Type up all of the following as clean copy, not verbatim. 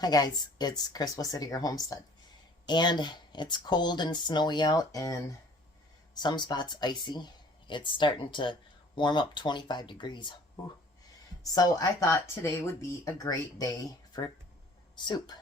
Hi guys, it's Chris with City Girl Homestead, and it's cold and snowy out and some spots icy. It's starting to warm up 25 degrees. Whew. So I thought today would be a great day for soup.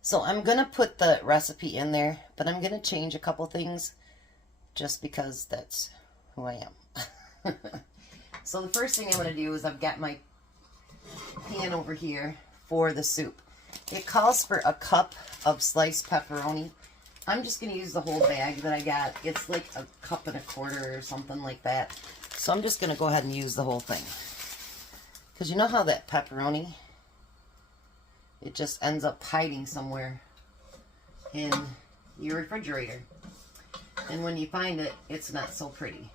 So I'm going to put the recipe in there, but I'm going to change a couple things just because that's who I am. So the first thing I'm going to do is I've got my pan over here for the soup. It calls for a cup of sliced pepperoni. I'm just going to use the whole bag that I got. It's like a cup and a quarter or something like that. So I'm just going to go ahead and use the whole thing. Because you know how that pepperoni, it just ends up hiding somewhere in your refrigerator. And when you find it, it's not so pretty.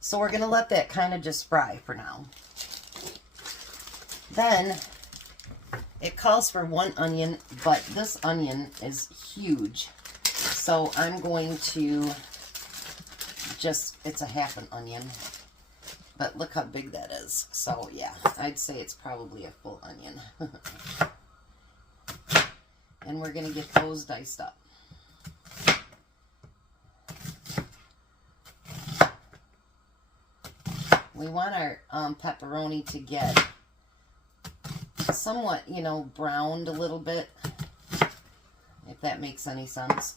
So we're going to let that kind of just fry for now. Then it calls for 1 onion, but this onion is huge. So I'm going to it's a half an onion. But look how big that is. So yeah, I'd say it's probably a full onion. And we're going to get those diced up. We want our pepperoni to get somewhat, browned a little bit, if that makes any sense.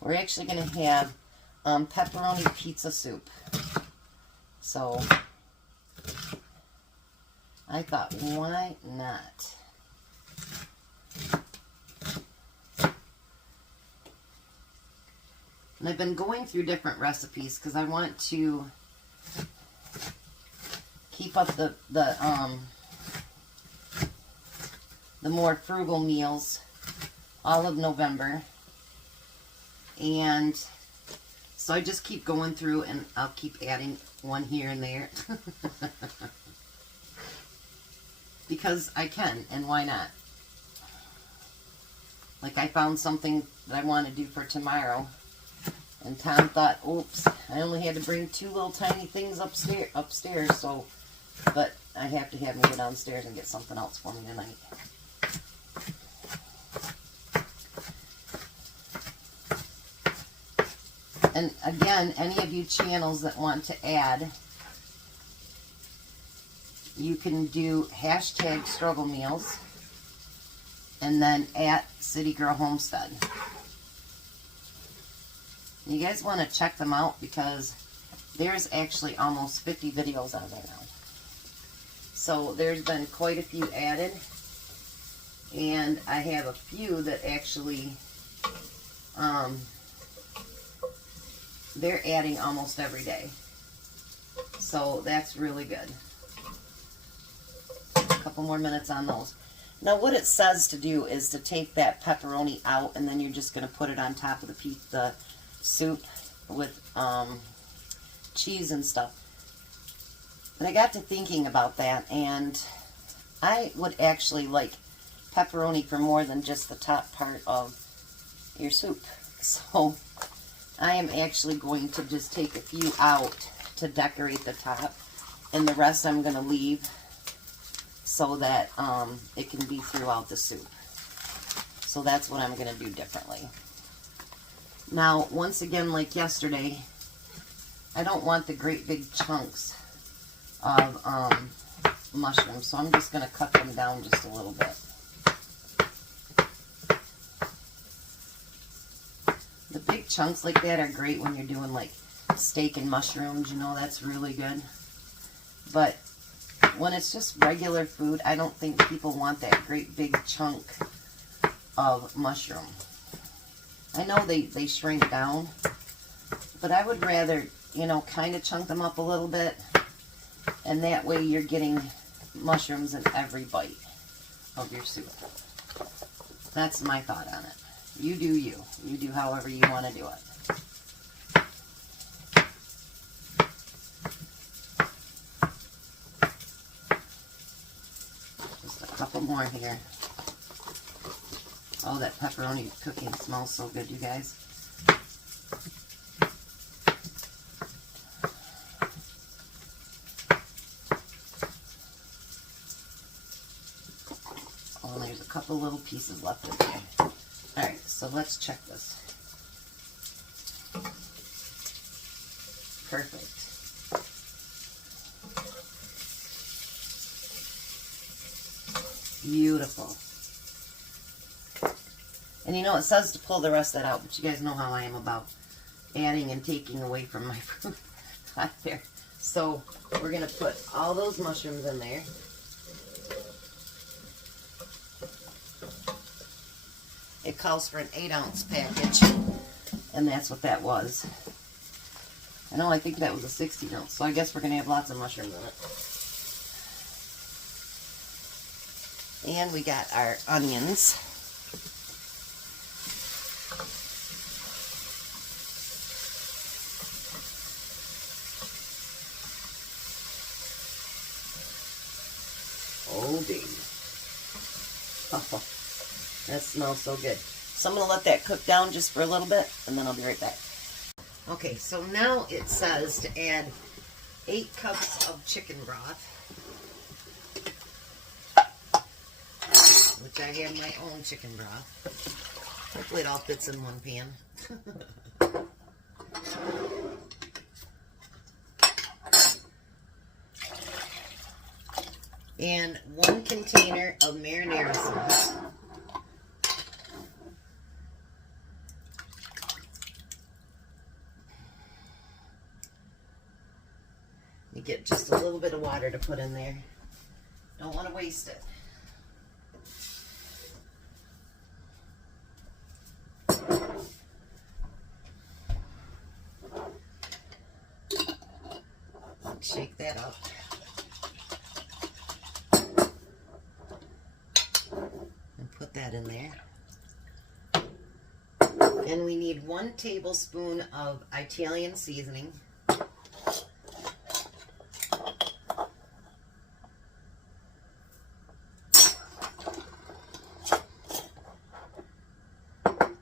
We're actually going to have pepperoni pizza soup. So I thought, why not? And I've been going through different recipes because I want to keep up the more frugal meals all of November. And so I just keep going through and I'll keep adding one here and there. Because I can, and why not? Like I found something that I want to do for tomorrow. And Tom thought, oops, I only had to bring 2 little tiny things upstairs, so, but I have to have him go downstairs and get something else for me tonight. And again, any of you channels that want to add, you can do hashtag struggle meals and then at City Girl Homestead. You guys want to check them out because there's actually almost 50 videos on there now. So there's been quite a few added. And I have a few that actually, they're adding almost every day. So that's really good. A couple more minutes on those. Now what it says to do is to take that pepperoni out and then you're just going to put it on top of the soup with cheese and stuff. But I got to thinking about that, and I would actually like pepperoni for more than just the top part of your soup. So I am actually going to just take a few out to decorate the top, and the rest I'm going to leave so that it can be throughout the soup. So that's what I'm going to do differently. Now, once again, like yesterday, I don't want the great big chunks of mushrooms, so I'm just going to cut them down just a little bit. The big chunks like that are great when you're doing like steak and mushrooms, that's really good. But when it's just regular food, I don't think people want that great big chunk of mushroom. I know they shrink down, but I would rather, kind of chunk them up a little bit, and that way you're getting mushrooms in every bite of your soup. That's my thought on it. You do you. You do however you want to do it. Just a couple more here. Oh, that pepperoni cooking smells so good, you guys. couple little pieces left in there. Alright, so let's check this. Perfect. Beautiful. And you know, it says to pull the rest of that out, but you guys know how I am about adding and taking away from my food. There. So we're going to put all those mushrooms in there. It calls for an 8-ounce package, and that's what that was. I know, I think that was a 16-ounce, so I guess we're going to have lots of mushrooms in it. And we got our onions. Oh, baby. Oh, that smells so good. So I'm going to let that cook down just for a little bit, and then I'll be right back. Okay, so now it says to add 8 cups of chicken broth, which I have my own chicken broth. Hopefully it all fits in one pan. And 1 container of marinara sauce. You get just a little bit of water to put in there. Don't want to waste it. Shake that up. And put that in there. And we need 1 tablespoon of Italian seasoning.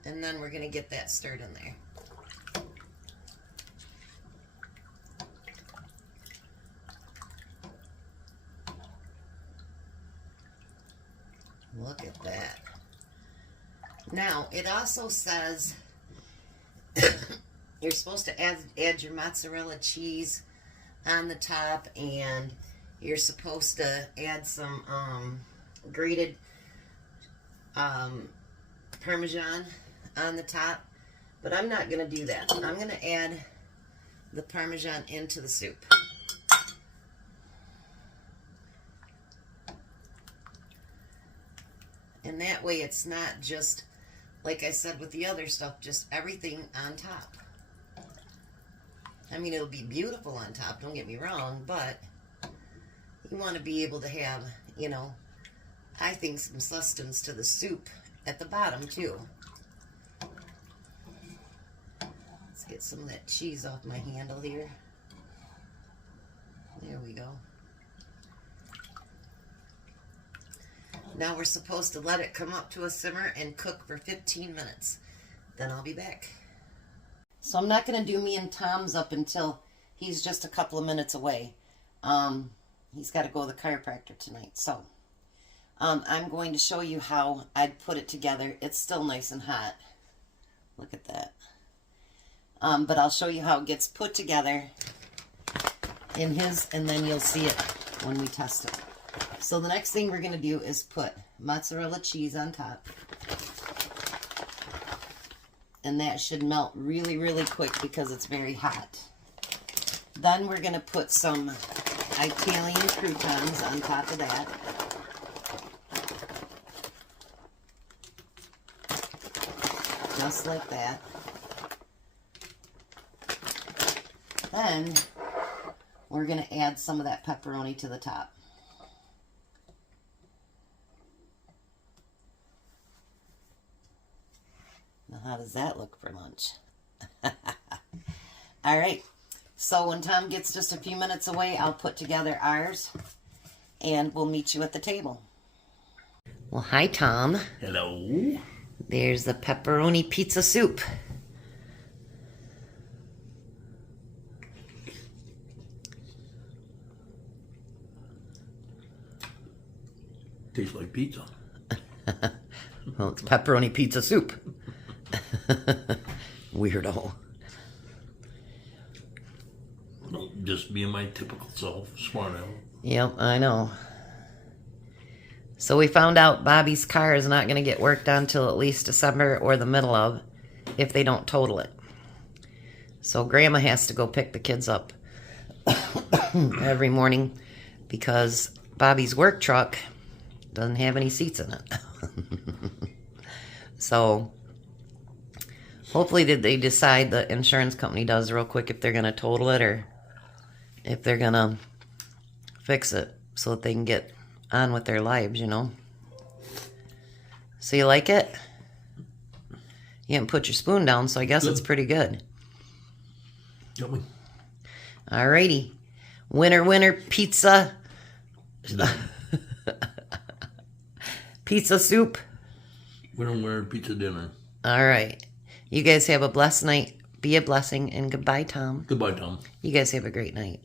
And then we're going to get that stirred in there. Look at that. Now, it also says you're supposed to add your mozzarella cheese on the top, and you're supposed to add some grated Parmesan on the top, but I'm not going to do that. I'm going to add the Parmesan into the soup. And that way it's not just, like I said with the other stuff, just everything on top. I mean, it'll be beautiful on top, don't get me wrong, but you want to be able to have, you know, I think some sustenance to the soup at the bottom too. Let's get some of that cheese off my handle here. There we go. Now we're supposed to let it come up to a simmer and cook for 15 minutes. Then I'll be back. So I'm not going to do me and Tom's up until he's just a couple of minutes away. He's got to go to the chiropractor tonight. So I'm going to show you how I'd put it together. It's still nice and hot. Look at that. But I'll show you how it gets put together in his, and then you'll see it when we test it. So the next thing we're going to do is put mozzarella cheese on top. And that should melt really, really quick because it's very hot. Then we're going to put some Italian croutons on top of that. Just like that. Then we're going to add some of that pepperoni to the top. Now, how does that look for lunch? All right. So when Tom gets just a few minutes away, I'll put together ours, and we'll meet you at the table. Well, hi, Tom. Hello. There's the pepperoni pizza soup. Tastes like pizza. Well, it's pepperoni pizza soup. Weirdo. Just being my typical self, smart aleck. Yep, I know. So we found out Bobby's car is not going to get worked on till at least December or the middle of, if they don't total it. So Grandma has to go pick the kids up every morning because Bobby's work truck doesn't have any seats in it. So hopefully they decide, the insurance company does real quick, if they're going to total it or if they're going to fix it so that they can get on with their lives, you know. So you like it? You haven't put your spoon down, so I guess it's pretty good. Yummy. Alrighty. Winner, winner, pizza. Pizza soup. Winner, winner, pizza dinner. Alright. You guys have a blessed night. Be a blessing, and goodbye, Tom. Goodbye, Tom. You guys have a great night.